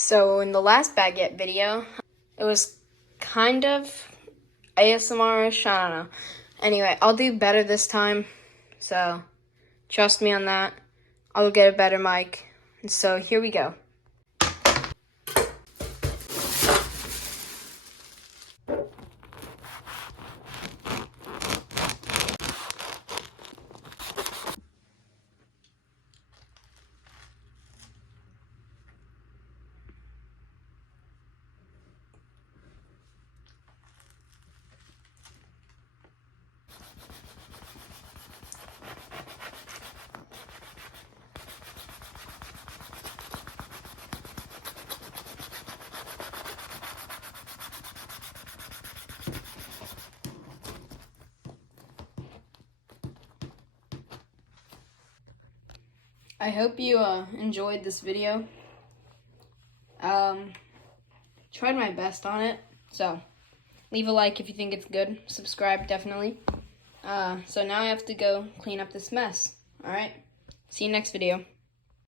So in the last Baguette video, it was kind of ASMR-ish, I don't know. Anyway, I'll do better this time, so trust me on that. I'll get a better mic. And so here we go. I hope you enjoyed this video. Tried my best on it, so leave a like if you think it's good. Subscribe, definitely. So now I have to go clean up this mess. Alright, see you next video.